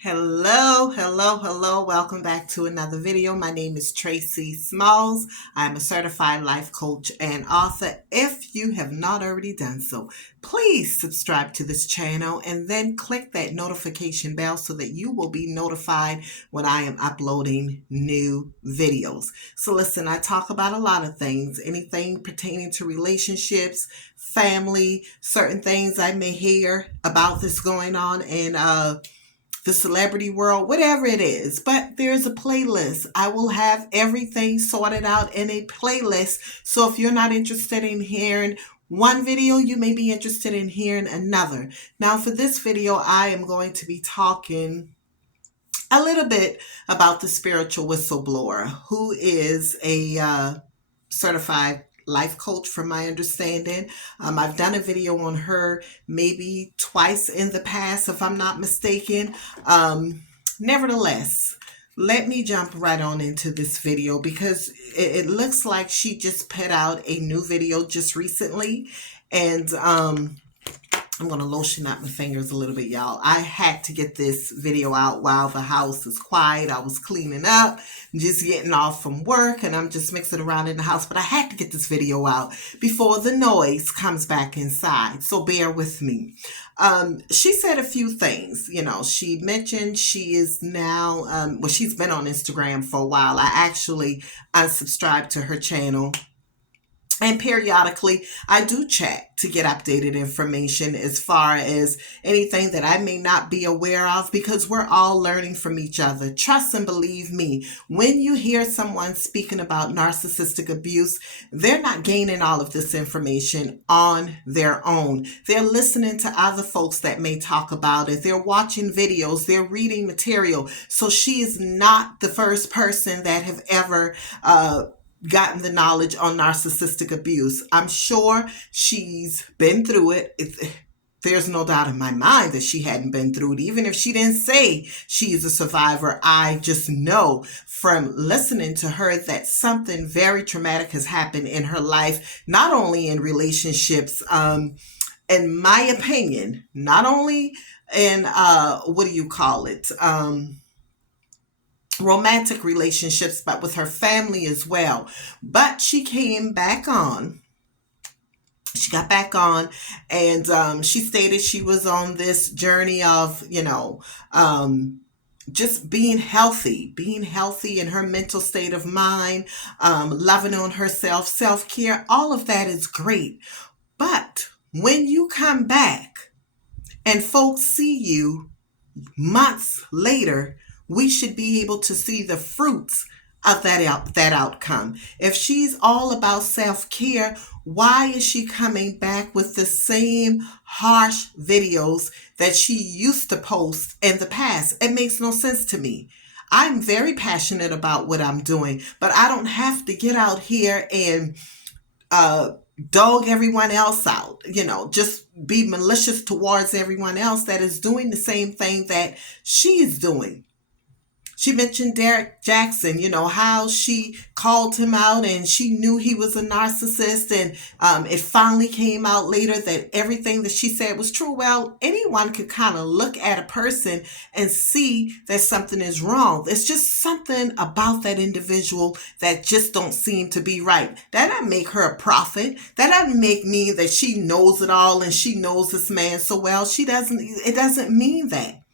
Hello. Welcome back to another video. My name is Tracy Smalls. I'm a certified life coach and author. If you have not already done so, please subscribe to this channel and then click that notification bell so that you will be notified when I am uploading new videos. So listen, I talk about a lot of things, anything pertaining to relationships, family, certain things I may hear about this going on in the celebrity world, whatever it is. But there's a playlist. I will have everything sorted out in a playlist. So if you're not interested in hearing one video, you may be interested in hearing another. Now, for this video, I am going to be talking a little bit about the spiritual whistleblower, who is a certified life coach from my understanding. I've done a video on her maybe twice in the past, if I'm not mistaken. Nevertheless, let me jump right on into this video because it looks like she just put out a new video just recently. And I'm going to lotion up my fingers a little bit, y'all. I had to get this video out while the house is quiet. I was cleaning up, just getting off from work, and I'm just mixing around in the house. But I had to get this video out before the noise comes back inside. So bear with me. She said a few things. She mentioned she is now, she's been on Instagram for a while. I actually unsubscribed to her channel. And periodically, I do check to get updated information as far as anything that I may not be aware of, because we're all learning from each other. Trust and believe me, when you hear someone speaking about narcissistic abuse, they're not gaining all of this information on their own. They're listening to other folks that may talk about it. They're watching videos. They're reading material. So she is not the first person that have ever gotten the knowledge on narcissistic abuse. I'm sure she's been through it. There's no doubt in my mind that she hadn't been through it. Even if she didn't say she is a survivor, I just know from listening to her that something very traumatic has happened in her life, not only in relationships, in my opinion, not only in, romantic relationships, but with her family as well. But she came back on. She got back on, and she stated she was on this journey of, just being healthy in her mental state of mind, loving on herself, self-care. All of that is great. But when you come back and folks see you months later, we should be able to see the fruits of that outcome. If she's all about self-care, why is she coming back with the same harsh videos that she used to post in the past? It makes no sense to me. I'm very passionate about what I'm doing, but I don't have to get out here and dog everyone else out, just be malicious towards everyone else that is doing the same thing that she is doing. She mentioned Derek Jackson, how she called him out and she knew he was a narcissist, and it finally came out later that everything that she said was true. Well, anyone could kind of look at a person and see that something is wrong. There's just something about that individual that just don't seem to be right. That doesn't make her a prophet. That doesn't make me that she knows it all and she knows this man so well. It doesn't mean that.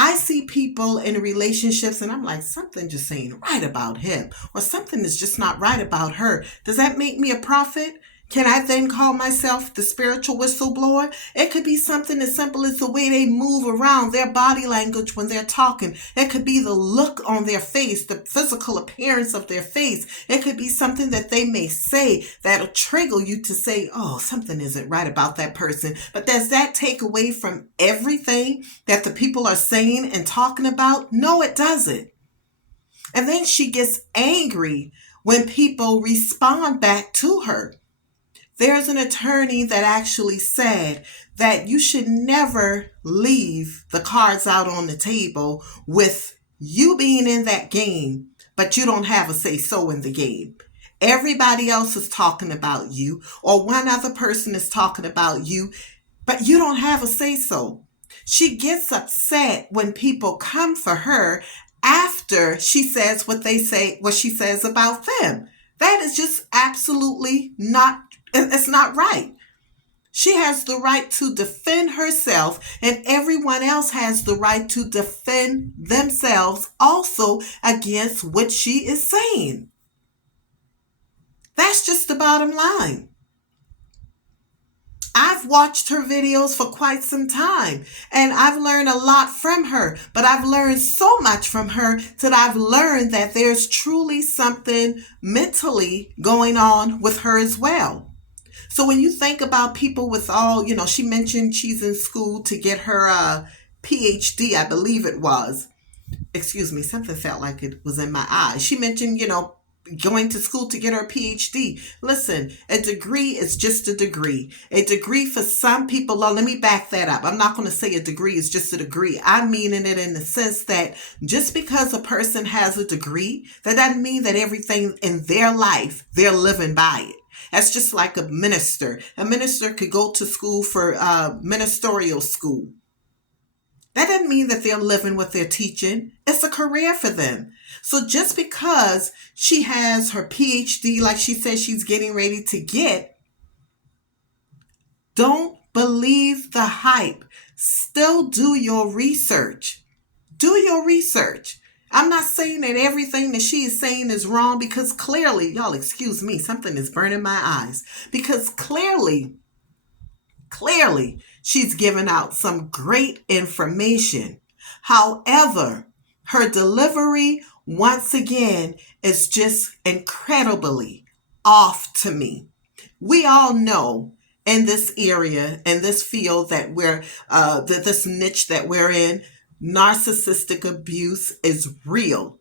I see people in relationships and I'm like, something just ain't right about him, or something is just not right about her. Does that make me a prophet? Can I then call myself the spiritual whistleblower? It could be something as simple as the way they move around, their body language when they're talking. It could be the look on their face, the physical appearance of their face. It could be something that they may say that'll trigger you to say, oh, something isn't right about that person. But does that take away from everything that the people are saying and talking about? No, it doesn't. And then she gets angry when people respond back to her. There's an attorney that actually said that you should never leave the cards out on the table with you being in that game, but you don't have a say-so in the game. Everybody else is talking about you, or one other person is talking about you, but you don't have a say-so. She gets upset when people come for her after she says what she says about them. That is just absolutely not, it's not right. She has the right to defend herself, and everyone else has the right to defend themselves also against what she is saying. That's just the bottom line. I've watched her videos for quite some time and I've learned a lot from her, but I've learned so much from her that I've learned that there's truly something mentally going on with her as well. So when you think about people with all, she mentioned she's in school to get her PhD, I believe it was. Excuse me, something felt like it was in my eye. She mentioned, going to school to get her PhD. Listen, a degree is just a degree. A degree for some people, let me back that up. I'm not going to say a degree is just a degree. I'm meaning it in the sense that just because a person has a degree, that doesn't mean that everything in their life, they're living by it. That's just like a minister. A minister could go to school for ministerial school. That doesn't mean that they're living what they're teaching. It's a career for them. So just because she has her PhD, like she says she's getting ready to get, don't believe the hype. Still do your research. Do your research. I'm not saying that everything that she is saying is wrong, because clearly, y'all excuse me, something is burning my eyes. Because clearly, she's given out some great information. However, her delivery, once again, is just incredibly off to me. We all know in this area, in this field that this niche that we're in, narcissistic abuse is real.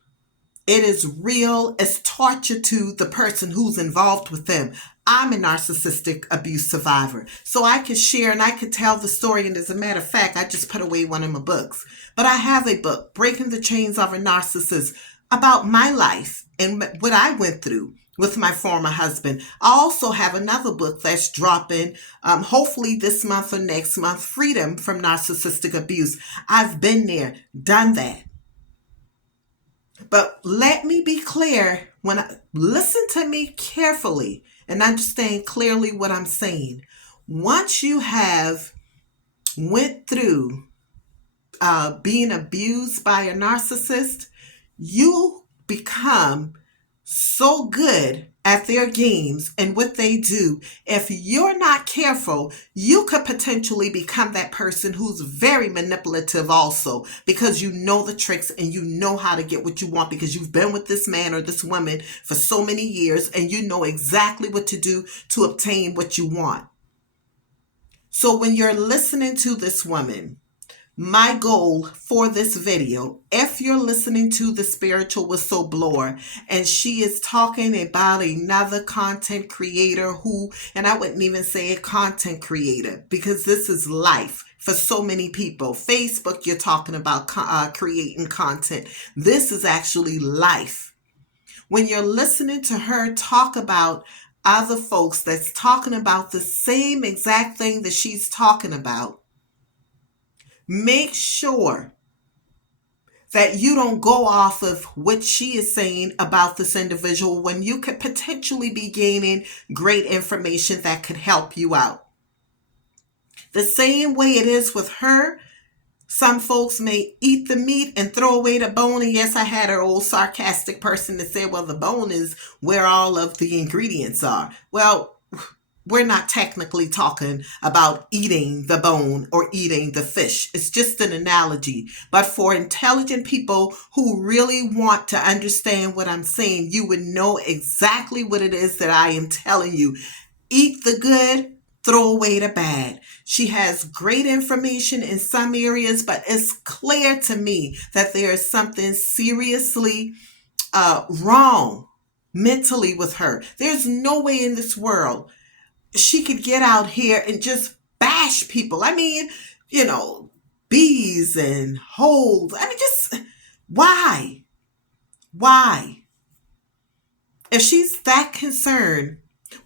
It is real. It's torture to the person who's involved with them. I'm a narcissistic abuse survivor, so I could share and I could tell the story. And as a matter of fact, I just put away one of my books. But I have a book, Breaking the Chains of a Narcissist, about my life and what I went through with my former husband. I also have another book that's dropping, hopefully this month or next month, Freedom from Narcissistic Abuse. I've been there, done that. But let me be clear, listen to me carefully and understand clearly what I'm saying. Once you have went through being abused by a narcissist, you become so good at their games and what they do. If you're not careful, you could potentially become that person who's very manipulative also, because you know the tricks and you know how to get what you want, because you've been with this man or this woman for so many years and you know exactly what to do to obtain what you want. So when you're listening to this woman, my goal for this video, if you're listening to the Spiritual Whistleblower and she is talking about another content creator who, and I wouldn't even say a content creator, because this is life for so many people. Facebook, you're talking about creating content. This is actually life. When you're listening to her talk about other folks that's talking about the same exact thing that she's talking about, make sure that you don't go off of what she is saying about this individual when you could potentially be gaining great information that could help you out. The same way it is with her, some folks may eat the meat and throw away the bone. And yes, I had an old sarcastic person that said, well, the bone is where all of the ingredients are. Well, we're not technically talking about eating the bone or eating the fish. It's just an analogy. But for intelligent people who really want to understand what I'm saying, you would know exactly what it is that I am telling you. Eat the good, throw away the bad. She has great information in some areas, but it's clear to me that there is something seriously wrong mentally with her. There's no way in this world she could get out here and just bash people. I mean, bees and holes. I mean, just why? If she's that concerned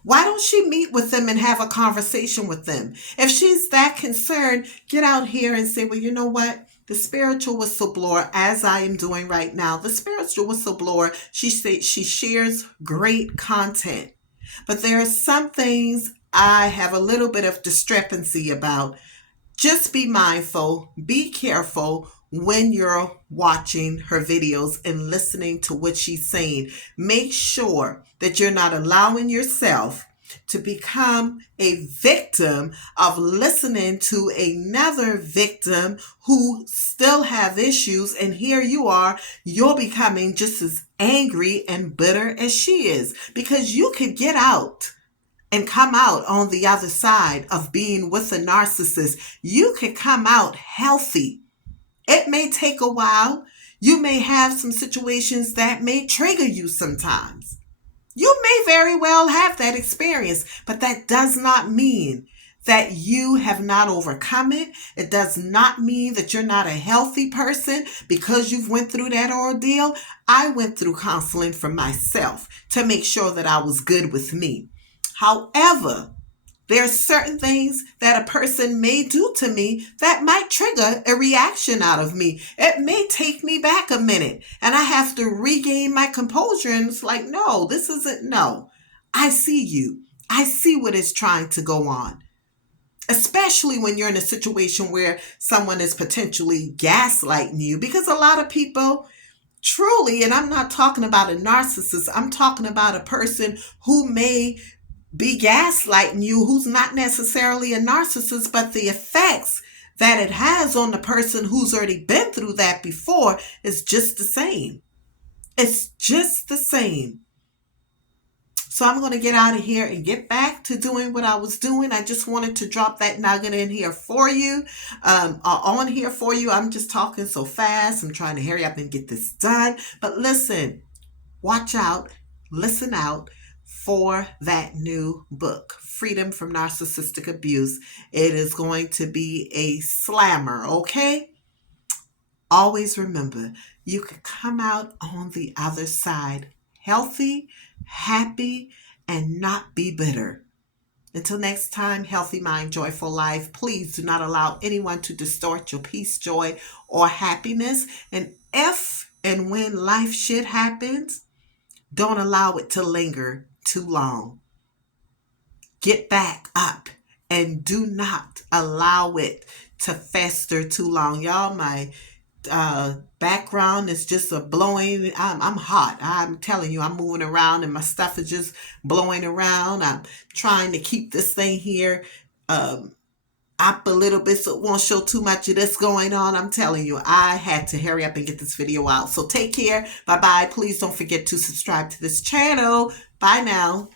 Why don't she meet with them and have a conversation with them? If she's that concerned, get out here and say, well, you know what? The spiritual whistleblower, as I am doing right now, the spiritual whistleblower, she shares great content. But there are some things I have a little bit of discrepancy about. Just be mindful, be careful when you're watching her videos and listening to what she's saying. Make sure that you're not allowing yourself to become a victim of listening to another victim who still have issues, and here you are, you're becoming just as angry and bitter as she is, because you could get out and come out on the other side of being with a narcissist. You could come out healthy. It may take a while. You may have some situations that may trigger you sometimes. You may very well have that experience, but that does not mean that you have not overcome it. It does not mean that you're not a healthy person because you've went through that ordeal. I went through counseling for myself to make sure that I was good with me. However, there are certain things that a person may do to me that might trigger a reaction out of me. It may take me back a minute and I have to regain my composure. And it's like, no, this isn't, no. I see you. I see what is trying to go on. Especially when you're in a situation where someone is potentially gaslighting you, because a lot of people truly, and I'm not talking about a narcissist, I'm talking about a person who may be gaslighting you, who's not necessarily a narcissist, but the effects that it has on the person who's already been through that before is just the same. It's just the same. So I'm going to get out of here and get back to doing what I was doing. I just wanted to drop that nugget in here for you, on here for you. I'm just talking so fast. I'm trying to hurry up and get this done. But listen, watch out, listen out for that new book, Freedom from Narcissistic Abuse. It is going to be a slammer, okay? Always remember, you can come out on the other side healthy, happy, and not be bitter. Until next time, healthy mind, joyful life. Please do not allow anyone to distort your peace, joy, or happiness. And if and when life shit happens, don't allow it to linger too long. Get back up and do not allow it to fester too long. Y'all, my background is just a blowing. I'm hot. I'm telling you, I'm moving around and my stuff is just blowing around. I'm trying to keep this thing here up a little bit so it won't show too much of this going on. I'm telling you, I had to hurry up and get this video out. So take care. Bye bye. Please don't forget to subscribe to this channel. Bye now.